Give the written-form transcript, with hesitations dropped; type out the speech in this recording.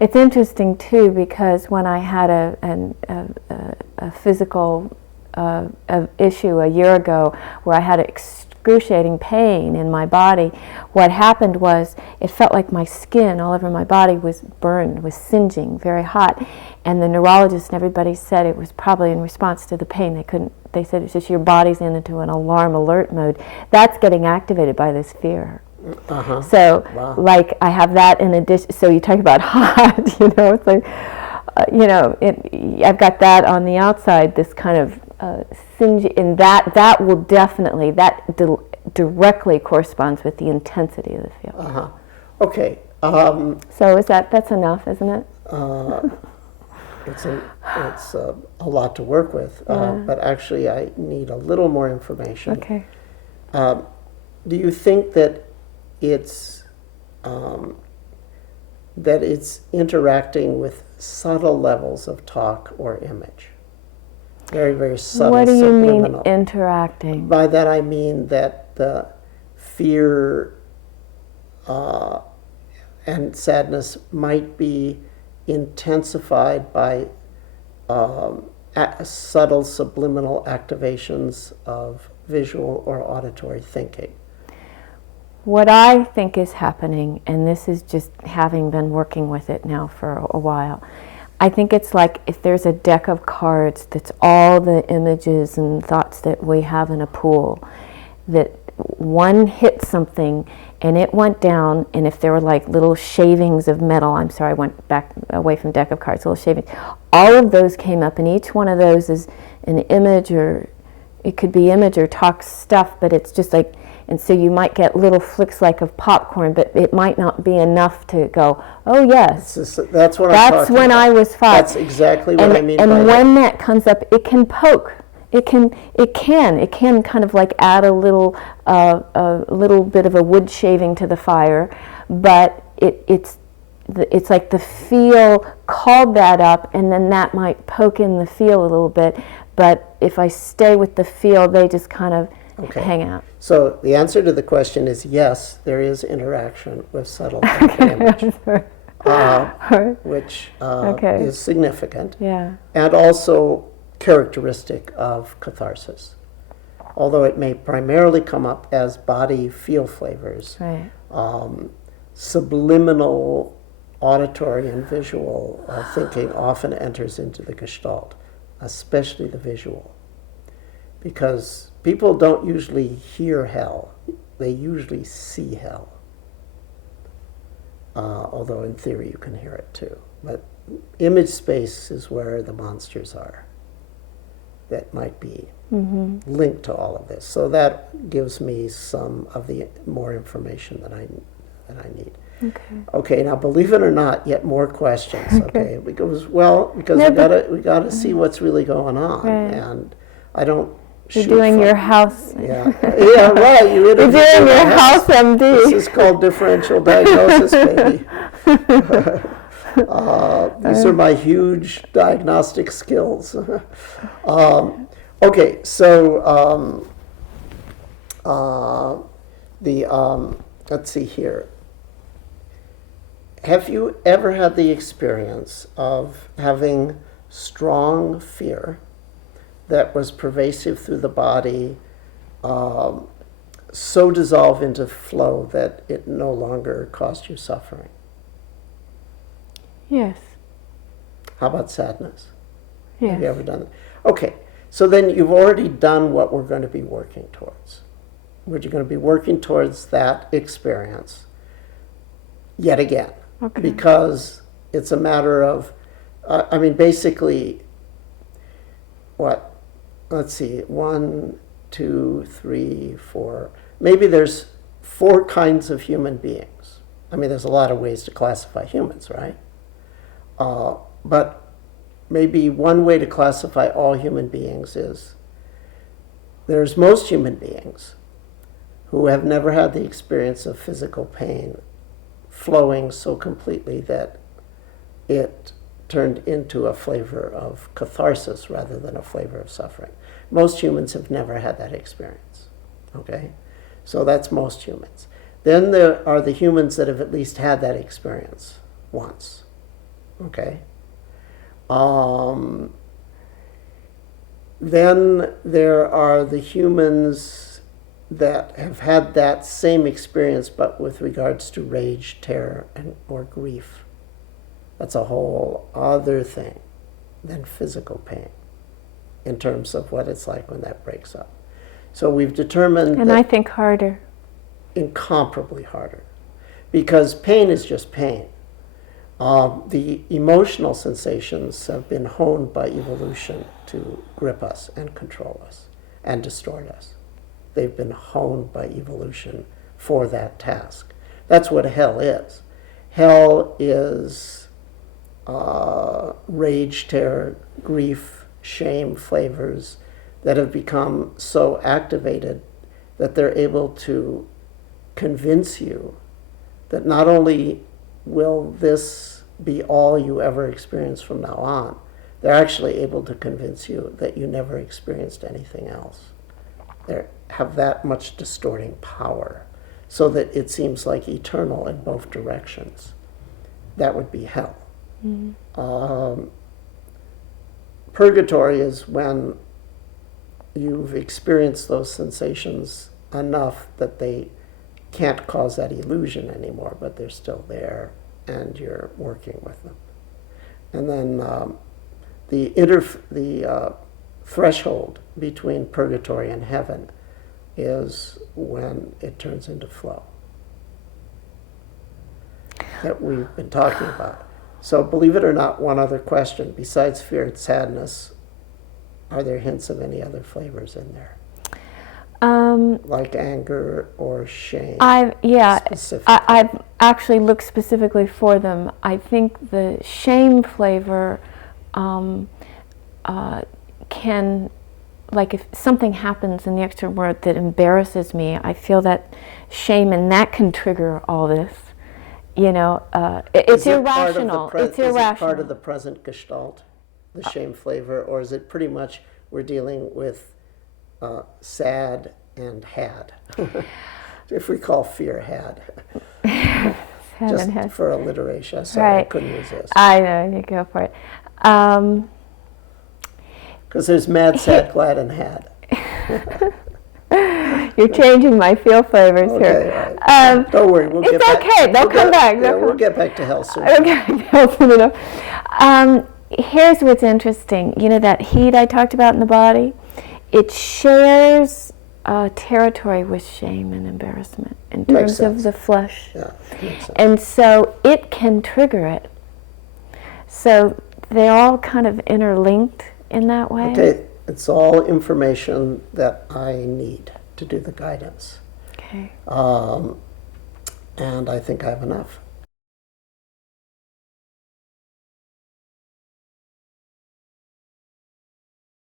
It's interesting too, because when I had a physical issue a year ago where I had excruciating pain in my body, what happened was it felt like my skin all over my body was burned, was singeing, very hot. And the neurologist and everybody said it was probably in response to the pain. They said it's just your body's into an alarm alert mode. That's getting activated by this fear. So, wow. Like, I have that in addition. So you talk about hot, it's like, I've got that on the outside, this kind of singe, and that will definitely, directly corresponds with the intensity of the feel. Okay. So that's enough, isn't it? It's a lot to work with, but actually I need a little more information. Okay. Do you think that it's interacting with subtle levels of talk or image? Very, very subtle. What do you subliminal. mean interacting? By that I mean that the fear and sadness might be intensified by subtle subliminal activations of visual or auditory thinking. What I think is happening, and this is just having been working with it now for a while, I think it's like if there's a deck of cards that's all the images and thoughts that we have in a pool, that one hit something and it went down, and if there were like little shavings of metal, I'm sorry, I went back away from deck of cards, little shavings, all of those came up, and each one of those is an image, or it could be image or talk stuff, but it's just like, and so you might get little flicks like of popcorn, but it might not be enough to go, oh yes, that's what that's when I was 5. That's exactly what I mean. And when that comes up, it can poke. It can kind of like add a little bit of a wood shaving to the fire, but it's like the feel called that up, and then that might poke in the feel a little bit. But if I stay with the feel, they just kind of hang out. So the answer to the question is yes, there is interaction with subtle image, which is significant, and also characteristic of catharsis. Although it may primarily come up as body feel flavors, subliminal auditory and visual thinking often enters into the gestalt, especially the visual, because people don't usually hear hell, they usually see hell. Although in theory you can hear it too. But image space is where the monsters are that might be linked to all of this. So that gives me some of the more information that I need. Okay, now believe it or not, yet more questions. Because we gotta see what's really going on, and I don't. You're doing your house. Yeah, right. You're doing your house MD. This is called differential diagnosis, baby. These are my huge diagnostic skills. Okay, so let's see here. Have you ever had the experience of having strong fear that was pervasive through the body, so dissolve into flow that it no longer caused you suffering? Yes. How about sadness? Yes. Have you ever done that? Okay, so then you've already done what we're going to be working towards. We're going to be working towards that experience yet again. Because it's a matter of, basically, what? Let's see, 1, 2, 3, 4. Maybe there's 4 kinds of human beings. There's a lot of ways to classify humans, right? But maybe one way to classify all human beings is there's most human beings who have never had the experience of physical pain flowing so completely that it turned into a flavor of catharsis rather than a flavor of suffering. Most humans have never had that experience, okay? So that's most humans. Then there are the humans that have at least had that experience once, Okay. Then there are the humans that have had that same experience, but with regards to rage, terror, or grief. That's a whole other thing than physical pain in terms of what it's like when that breaks up. So we've determined And that I think harder. incomparably harder, because pain is just pain. The emotional sensations have been honed by evolution to grip us and control us and distort us. They've been honed by evolution for that task. That's what hell is. Hell is rage, terror, grief, shame flavors that have become so activated that they're able to convince you that not only will this be all you ever experience from now on, they're actually able to convince you that you never experienced anything else. They have that much distorting power so that it seems like eternal in both directions. That would be hell. Purgatory is when you've experienced those sensations enough that they can't cause that illusion anymore, but they're still there and you're working with them. And then the threshold between purgatory and heaven is when it turns into flow that we've been talking about. So believe it or not, one other question. Besides fear and sadness, are there hints of any other flavors in there? Like anger or shame? I've specifically? actually looked specifically for them. I think the shame flavor can, like if something happens in the external world that embarrasses me, I feel that shame, and that can trigger all this. You know, it's irrational. It's irrational. Is it part of the present gestalt, the shame flavor, or is it pretty much we're dealing with sad and had? If we call fear had. Just for alliteration. Sorry, I couldn't resist. I know, you go for it. Because there's mad, sad, glad, and had. You're changing my feel flavors here. Right. Don't worry, we'll get back. It's okay, they'll come back. We'll get back to hell soon. Okay, soon enough. Here's what's interesting. You know that heat I talked about in the body? It shares territory with shame and embarrassment in terms of the flesh. Yeah, makes sense. And so it can trigger it. So they're all kind of interlinked in that way. Okay, it's all information that I need to do the guidance. Okay. And I think I have enough.